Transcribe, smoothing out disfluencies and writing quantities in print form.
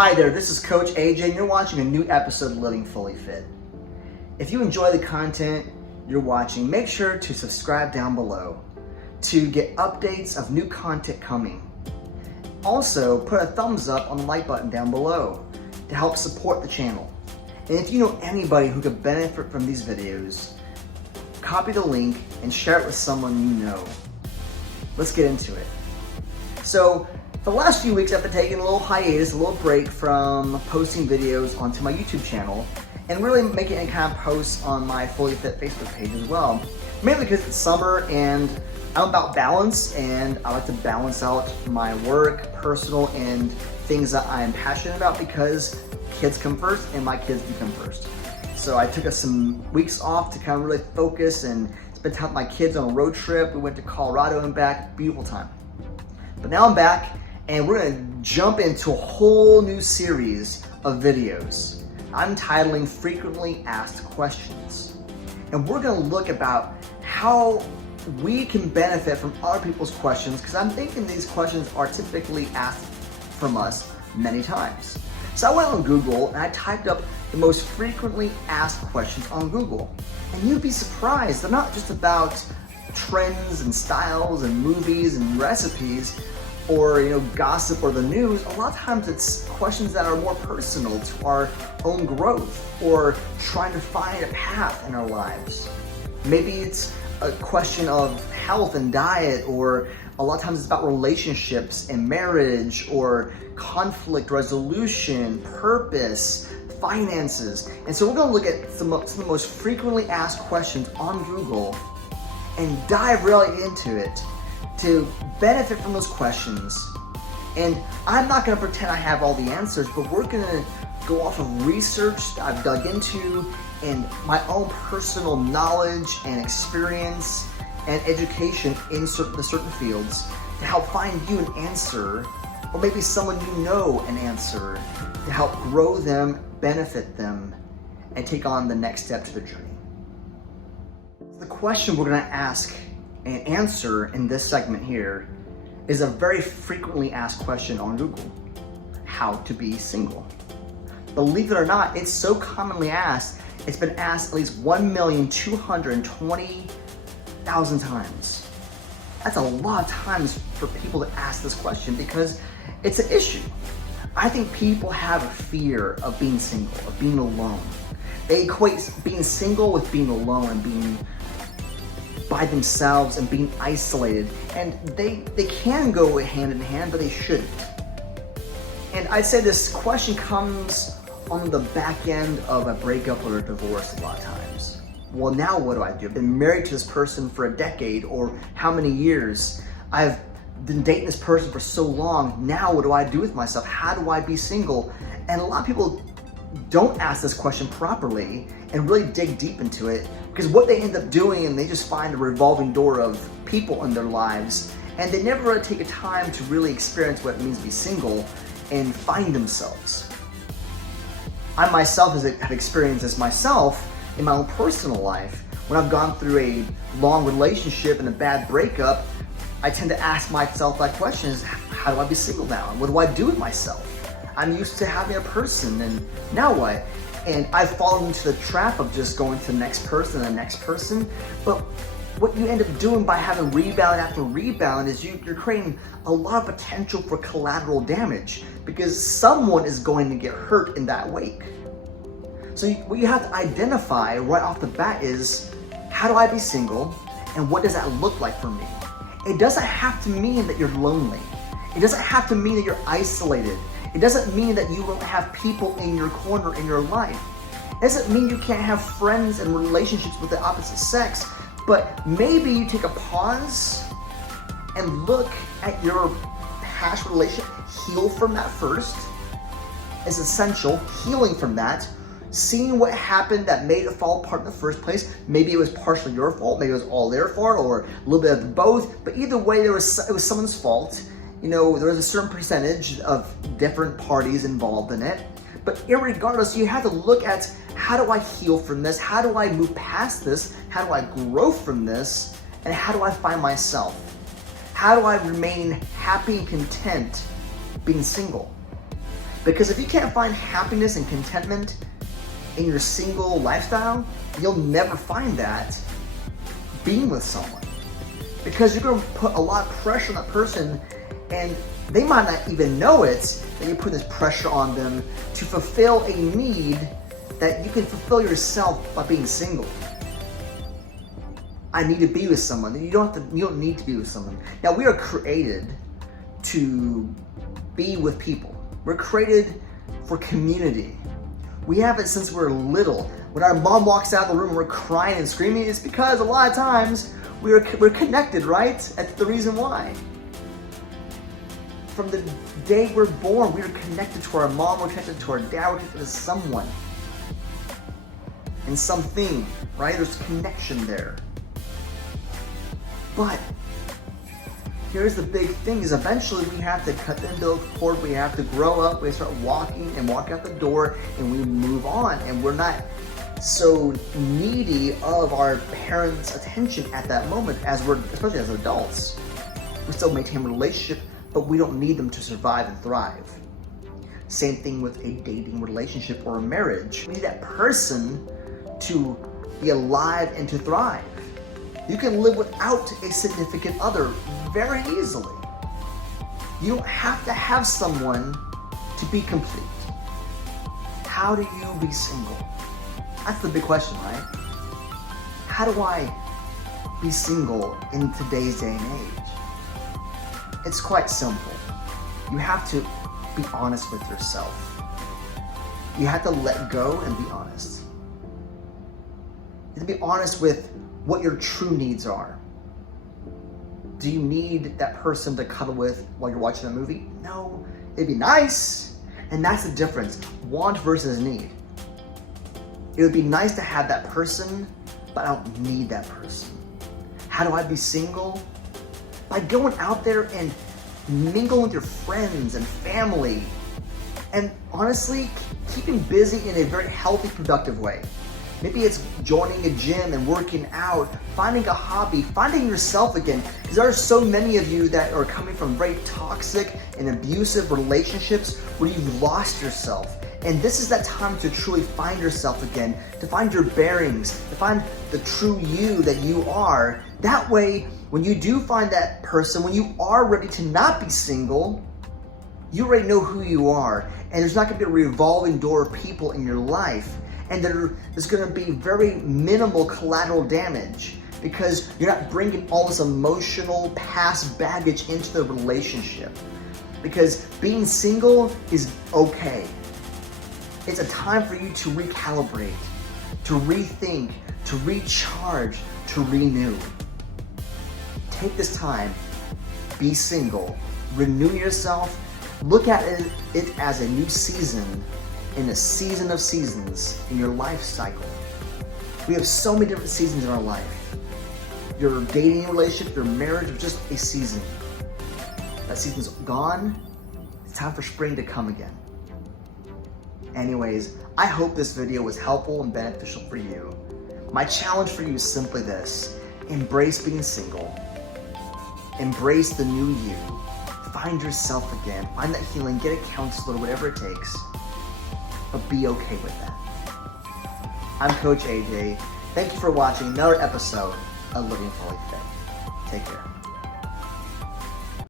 Hi there, this is Coach AJ and you're watching a new episode of Living Fully Fit. If you enjoy the content you're watching, make sure to subscribe down below to get updates of new content coming. Also, put a thumbs up on the like button down below to help support the channel. And if you know anybody who could benefit from these videos, copy the link and share it with someone you know. Let's get into it. So, for the last few weeks, I've been taking a little hiatus, a little break from posting videos onto my YouTube channel and really making any kind of posts on my Fully Fit Facebook page as well. Mainly because it's summer and I'm about balance and I like to balance out my work, personal, and things that I'm passionate about because kids come first and my kids become first. So I took some weeks off to kind of really focus and spend time with my kids on a road trip. We went to Colorado and back, beautiful time. But now I'm back and we're gonna jump into a whole new series of videos I'm titling Frequently Asked Questions. And we're gonna look about how we can benefit from other people's questions, because I'm thinking these questions are typically asked from us many times. So I went on Google and I typed up the most frequently asked questions on Google. And you'd be surprised, they're not just about trends and styles and movies and recipes, or gossip or the news. A lot of times it's questions that are more personal to our own growth or trying to find a path in our lives. Maybe it's a question of health and diet, or a lot of times it's about relationships and marriage or conflict resolution, purpose, finances. And so we're gonna look at some of the most frequently asked questions on Google and dive really into it to benefit from those questions. And I'm not gonna pretend I have all the answers, but we're gonna go off of research that I've dug into and my own personal knowledge and experience and education in certain fields to help find you an answer, or maybe someone you know an answer, to help grow them, benefit them, and take on the next step to the journey. The question we're gonna ask and answer in this segment here is a very frequently asked question on Google: how to be single. Believe it or not, it's so commonly asked, it's been asked at least 1,220,000 times. That's a lot of times for people to ask this question because it's an issue. I think people have a fear of being single, of being alone. They equate being single with being alone and being by themselves and being isolated, and they can go hand in hand, but they shouldn't. And I'd say this question comes on the back end of a breakup or a divorce a lot of times. Well, now what do I do? I've been married to this person for a decade or how many years? I've been dating this person for so long. Now what do I do with myself? How do I be single? And a lot of people don't ask this question properly and really dig deep into it, because what they end up doing, and they just find a revolving door of people in their lives, and they never really take a time to really experience what it means to be single and find themselves. I myself have experienced this myself in my own personal life. When I've gone through a long relationship and a bad breakup, I tend to ask myself that question: is how do I be single now? What do I do with myself? I'm used to having a person, and now what? And I've fallen into the trap of just going to the next person and the next person. But what you end up doing by having rebound after rebound is you're creating a lot of potential for collateral damage, because someone is going to get hurt in that wake. So what you have to identify right off the bat is, how do I be single and what does that look like for me? It doesn't have to mean that you're lonely. It doesn't have to mean that you're isolated. It doesn't mean that you won't have people in your corner in your life. It doesn't mean you can't have friends and relationships with the opposite sex, but maybe you take a pause and look at your past relationship, heal from that first. It's essential, healing from that, seeing what happened that made it fall apart in the first place. Maybe it was partially your fault, maybe it was all their fault, or a little bit of both, but either way, it was someone's fault. There was a certain percentage of different parties involved in it. But irregardless, you have to look at, how do I heal from this? How do I move past this? How do I grow from this? And how do I find myself? How do I remain happy and content being single? Because if you can't find happiness and contentment in your single lifestyle, you'll never find that being with someone. Because you're going to put a lot of pressure on that person, and they might not even know it, that you put this pressure on them to fulfill a need that you can fulfill yourself by being single. I need to be with someone. You don't need to be with someone. Now, we are created to be with people. We're created for community. We have it since we're little. When our mom walks out of the room and we're crying and screaming, it's because a lot of times we're connected, right? That's the reason why. From the day we're born, we are connected to our mom, we're connected to our dad, we're connected to someone and something, right? There's a connection there. But here's the big thing, is eventually we have to cut the umbilical cord, we have to grow up, we start walking and walk out the door, and we move on, and we're not so needy of our parents' attention at that moment, especially as adults. We still maintain a relationship, but we don't need them to survive and thrive. Same thing with a dating relationship or a marriage. We need that person to be alive and to thrive. You can live without a significant other very easily. You don't have to have someone to be complete. How do you be single? That's the big question, right? How do I be single in today's day and age? It's quite simple. You have to be honest with yourself. You have to let go and be honest. You have to be honest with what your true needs are. Do you need that person to cuddle with while you're watching a movie? No, it'd be nice. And that's the difference, want versus need. It would be nice to have that person, but I don't need that person. How do I be single? By going out there and mingling with your friends and family. And honestly, keeping busy in a very healthy, productive way. Maybe it's joining a gym and working out, finding a hobby, finding yourself again. Because there are so many of you that are coming from very toxic and abusive relationships where you've lost yourself. And this is that time to truly find yourself again, to find your bearings, to find the true you that you are. That way, when you do find that person, when you are ready to not be single, you already know who you are. And there's not going to be a revolving door of people in your life. And there's going to be very minimal collateral damage because you're not bringing all this emotional past baggage into the relationship. Because being single is okay. It's a time for you to recalibrate, to rethink, to recharge, to renew. Take this time, be single, renew yourself, look at it as a new season, in a season of seasons in your life cycle. We have so many different seasons in our life. Your dating relationship, your marriage is just a season. That season's gone. It's time for spring to come again. Anyways, I hope this video was helpful and beneficial for you. My challenge for you is simply this: embrace being single. Embrace the new you. Find yourself again. Find that healing. Get a counselor, whatever it takes. But be okay with that. I'm Coach AJ. Thank you for watching another episode of Living Fully Fit. Take care.